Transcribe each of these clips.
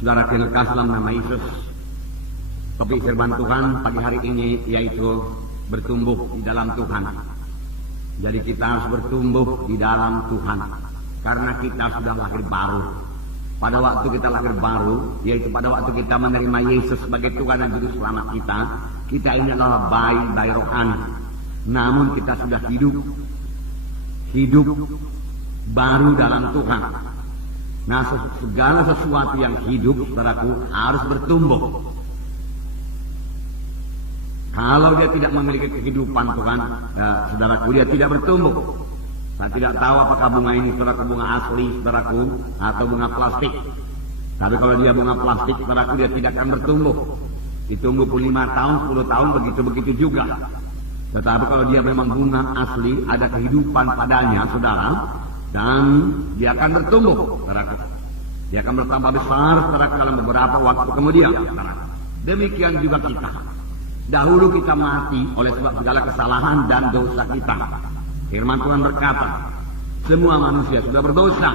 Saudara kenalkan dalam nama Yesus. Topik firman Tuhan pagi hari ini yaitu bertumbuh di dalam Tuhan. Jadi kita harus bertumbuh di dalam Tuhan, karena kita sudah lahir baru. Pada waktu kita lahir baru, yaitu pada waktu kita menerima Yesus sebagai Tuhan dan Juru Selamat kita ini adalah bayi rohani. Namun kita sudah hidup baru dalam Tuhan. Nah, segala sesuatu yang hidup, saudaraku, harus bertumbuh. Kalau dia tidak memiliki kehidupan Tuhan, saudaraku, dia tidak bertumbuh. Saya tidak tahu apakah bunga ini, saudaraku, bunga asli, saudaraku, atau bunga plastik. Tapi kalau dia bunga plastik, saudaraku, dia tidak akan bertumbuh. Ditunggu pun 5 tahun, 10 tahun, begitu-begitu juga. Tetapi kalau dia memang bunga asli, ada kehidupan padanya, saudara, dan dia akan bertumbuh, saudaraku. Dia akan bertambah besar, saudaraku, dalam beberapa waktu kemudian, saudaraku. Demikian juga kita. Dahulu kita mati oleh sebab segala kesalahan dan dosa kita. Firman Tuhan berkata, semua manusia sudah berdosa.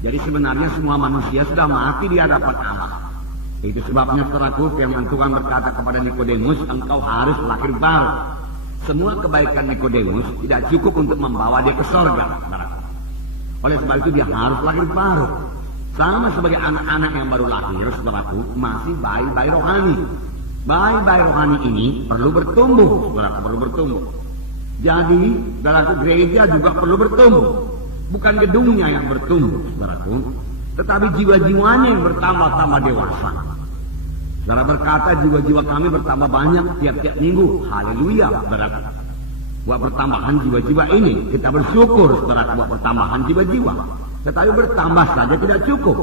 Jadi sebenarnya semua manusia sudah mati di hadapan Allah. Itu sebabnya, saudaraku, firman Tuhan berkata kepada Nikodemus, engkau harus lahir baru. Semua kebaikan Nikodemus tidak cukup untuk membawa dia ke surga, saudaraku. Oleh sebab itu dia harus lahir baru. Sama sebagai anak-anak yang baru lahir, saudaraku, masih bayi-bayi rohani. Bayi-bayi rohani ini perlu bertumbuh, saudaraku, perlu bertumbuh. Jadi, saudaraku, gereja juga perlu bertumbuh. Bukan gedungnya yang bertumbuh, saudaraku, tetapi jiwa-jiwanya yang bertambah-tambah dewasa. Saudara berkata, jiwa-jiwa kami bertambah banyak tiap-tiap minggu. Haleluya, saudaraku. Buat pertambahan jiwa-jiwa ini, kita bersyukur, saudaraku, buat pertambahan jiwa-jiwa. Tetapi bertambah saja tidak cukup.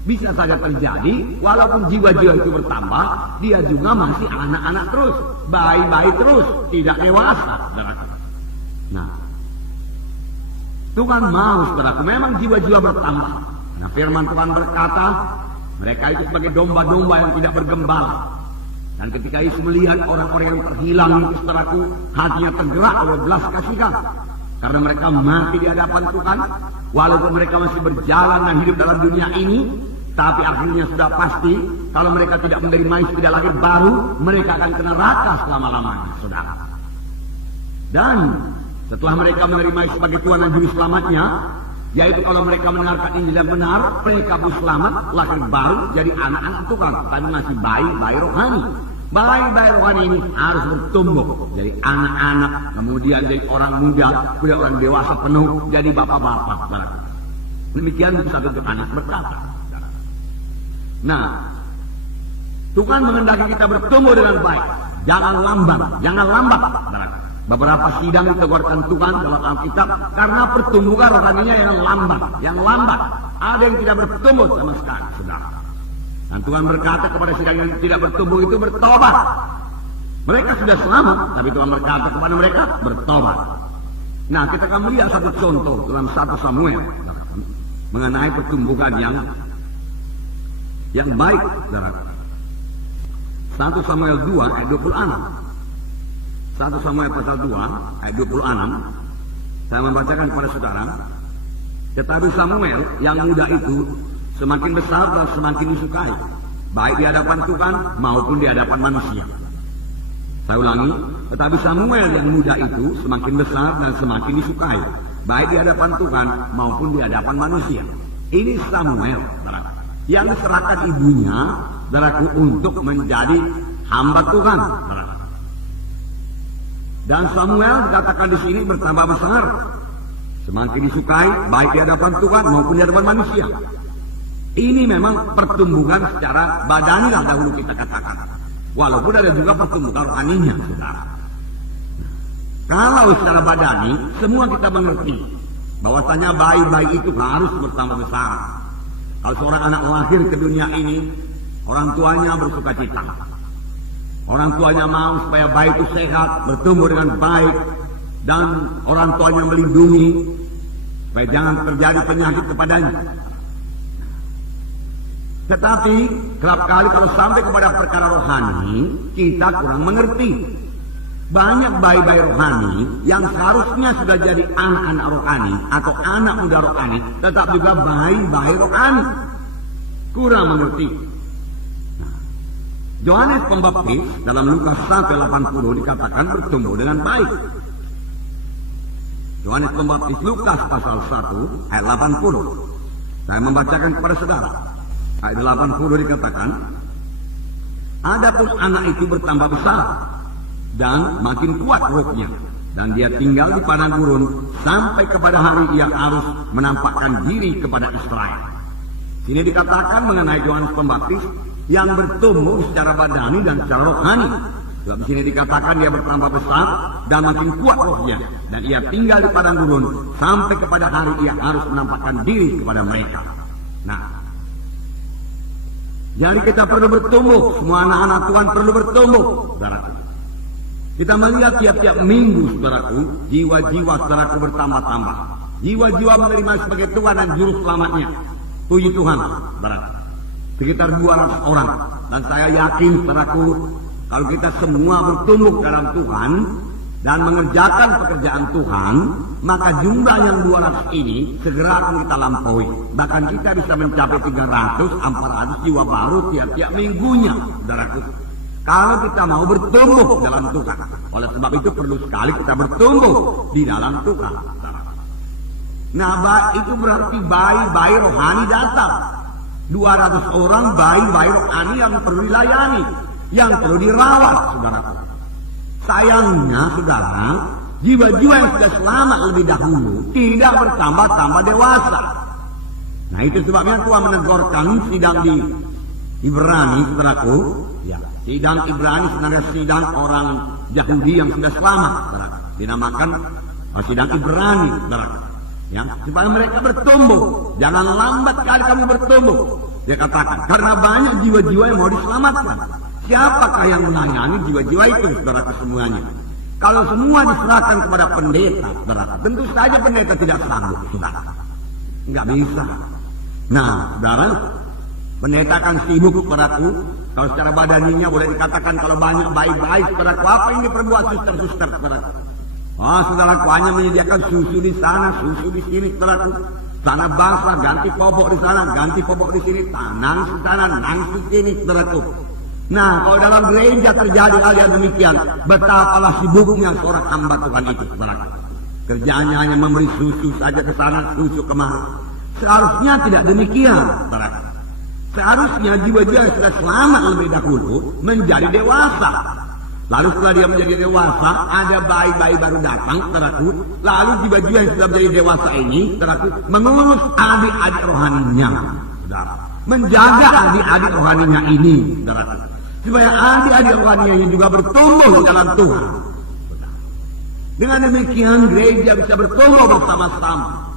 Bisa saja terjadi, walaupun jiwa-jiwa itu bertambah, dia juga masih anak-anak terus, bayi-bayi terus, tidak dewasa, saudaraku. Nah, Tuhan mau, saudaraku, memang jiwa-jiwa bertambah. Nah, firman Tuhan berkata, mereka itu sebagai domba-domba yang tidak bergembala. Dan ketika Yesus melihat orang-orang yang terhilang itu, saudaraku, hatinya tergerak oleh belas kasihan. Karena mereka mati di hadapan Tuhan, walaupun mereka masih berjalan dan hidup dalam dunia ini, tapi akhirnya sudah pasti, kalau mereka tidak menerima Yesus, tidak lahir baru, mereka akan ke neraka selama-lamanya, saudara. Dan setelah mereka menerima Yesus sebagai Tuhan dan Juru Selamatnya, yaitu kalau mereka mendengarkan Injil yang benar, mereka pun selamat, lahir baru, jadi anak-anak Tuhan, tapi masih bayi-bayi rohani. Bayi-bayi rohani ini harus bertumbuh, jadi anak-anak, kemudian jadi orang muda, kemudian orang dewasa penuh, jadi bapak-bapak. Demikian buku 1 Yohanes berkata. Nah, Tuhan menghendaki kita bertumbuh dengan baik, jangan lambat. Beberapa sidang diteguhkan Tuhan dalam Alkitab karena pertumbuhan rohaninya yang lambat. Ada yang tidak bertumbuh sama sekali, saudara. Dan Tuhan berkata kepada sidang yang tidak bertumbuh itu bertobat. Mereka sudah selamat, tapi Tuhan berkata kepada mereka bertobat. Nah, kita akan melihat satu contoh dalam 1 Samuel mengenai pertumbuhan yang baik, saudara. 1 Samuel 2 ayat 26. 1 Samuel pasal 2 ayat 26. Saya membacakan kepada saudara. Tetapi Samuel yang muda itu semakin besar dan semakin disukai, baik di hadapan Tuhan maupun di hadapan manusia. Saya ulangi, tetapi Samuel yang muda itu semakin besar dan semakin disukai, baik di hadapan Tuhan maupun di hadapan manusia. Ini Samuel, saudara, yang diserahkan ibunya, saudaraku, untuk menjadi hamba Tuhan, saudara. Dan Samuel dikatakan di sini bertambah besar, semakin disukai, baik di hadapan Tuhan maupun di hadapan manusia. Ini memang pertumbuhan secara badani lah dahulu kita katakan. Walaupun ada juga pertumbuhan rohaninya, saudara. Kalau secara badani, semua kita mengerti bahwasanya bayi-bayi itu harus bertambah besar. Kalau seorang anak lahir ke dunia ini, orang tuanya bersuka cita. Orang tuanya mau supaya bayi itu sehat, bertumbuh dengan baik, dan orang tuanya melindungi supaya jangan terjadi penyakit kepadanya. Tetapi kerap kali kalau sampai kepada perkara rohani, kita kurang mengerti. Banyak bayi-bayi rohani yang seharusnya sudah jadi anak-anak rohani atau anak muda rohani, tetap juga bayi-bayi rohani. kurang mengerti. Yohanes Pembaptis dalam Lukas 1:80 dikatakan bertumbuh dengan baik. Yohanes Pembaptis Lukas pasal 1 ayat 80. Saya membacakan kepada saudara. Ayat 80 dikatakan, adapun anak itu bertambah besar dan makin kuat rohnya, dan dia tinggal di padang gurun sampai kepada hari ia harus menampakkan diri kepada Israel. Sini dikatakan mengenai Yohanes Pembaptis yang bertumbuh secara badani dan secara rohani. Sebab di sini dikatakan dia bertambah besar dan makin kuat rohnya, dan ia tinggal di padang gurun sampai kepada hari ia harus menampakkan diri kepada mereka. Nah, jadi kita perlu bertumbuh, semua anak-anak Tuhan perlu bertumbuh, saudaraku. Kita melihat tiap-tiap minggu, saudaraku, jiwa-jiwa saudaraku bertambah-tambah. Jiwa-jiwa menerima sebagai Tuhan dan Juru Selamatnya. Puji Tuhan, saudaraku. Sekitar 200 orang. Dan saya yakin, saudaraku, kalau kita semua bertumbuh dalam Tuhan dan mengerjakan pekerjaan Tuhan, maka jumlah yang 200 ini segera akan kita lampaui. Bahkan kita bisa mencapai 300-400 jiwa baru tiap-tiap minggunya, saudaraku. Kalau kita mau bertumbuh dalam Tuhan. Oleh sebab itu perlu sekali kita bertumbuh di dalam Tuhan. Nah, itu berarti bayi-bayi rohani datang. 200 orang bayi-bayi rohani yang perlu dilayani, yang perlu dirawat, saudara. Sayangnya, saudara, jiwa-jiwa yang sudah selamat lebih dahulu tidak bertambah-tambah dewasa. Nah, itu sebabnya Tuhan menegurkan sidang di Ibrani, saudaraku. Ya, sidang Ibrani sebenarnya sidang orang Yahudi yang sudah selamat, saudaraku. Dinamakan sidang Ibrani, saudaraku. Ya, supaya mereka bertumbuh. Jangan lambat kali kamu bertumbuh. Dia katakan, karena banyak jiwa-jiwa yang mau diselamatkan. Siapakah yang menangani jiwa-jiwa itu, saudara semuanya? Kalau semua diserahkan kepada pendeta, saudara, tentu saja pendeta tidak sanggup, saudara. Enggak bisa. Nah, saudara, pendeta akan sibuk, saudaraku. Kalau secara badaninya boleh dikatakan kalau banyak baik-baik, saudaraku, apa yang diperbuat suster-suster, saudaraku? Saudaraku hanya menyediakan susu di sana, susu di sini, saudaraku. Tanah basah, ganti popok di sana, ganti popok di sini, nangis di sana, nangis di sini, saudaraku. Nah, kalau dalam gereja terjadi hal yang demikian, betapalah sibuknya seorang hamba Tuhan itu, saudaraku. Kerjaannya hanya memberi susu saja ke sana, susu kemana. Seharusnya tidak demikian, saudaraku. Seharusnya jiwa-jiwa yang sudah selamat lebih dahulu menjadi dewasa. Lalu setelah dia menjadi dewasa, ada bayi-bayi baru datang, saudaraku. Lalu jiwa-jiwa yang sudah menjadi dewasa ini, saudaraku, mengurus adik-adik rohaninya, saudara. Menjaga adik-adik rohaninya ini, saudaraku. Supaya adik-adik rohaninya juga bertumbuh dalam Tuhan. Dengan demikian gereja bisa bertumbuh bersama-sama.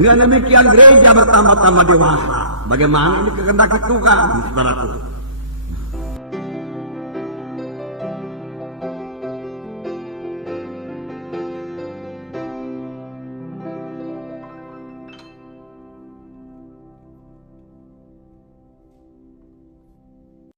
Dengan demikian gereja bertambah-tambah dewasa. Bagaimana ini kehendak Tuhan, saudaraku.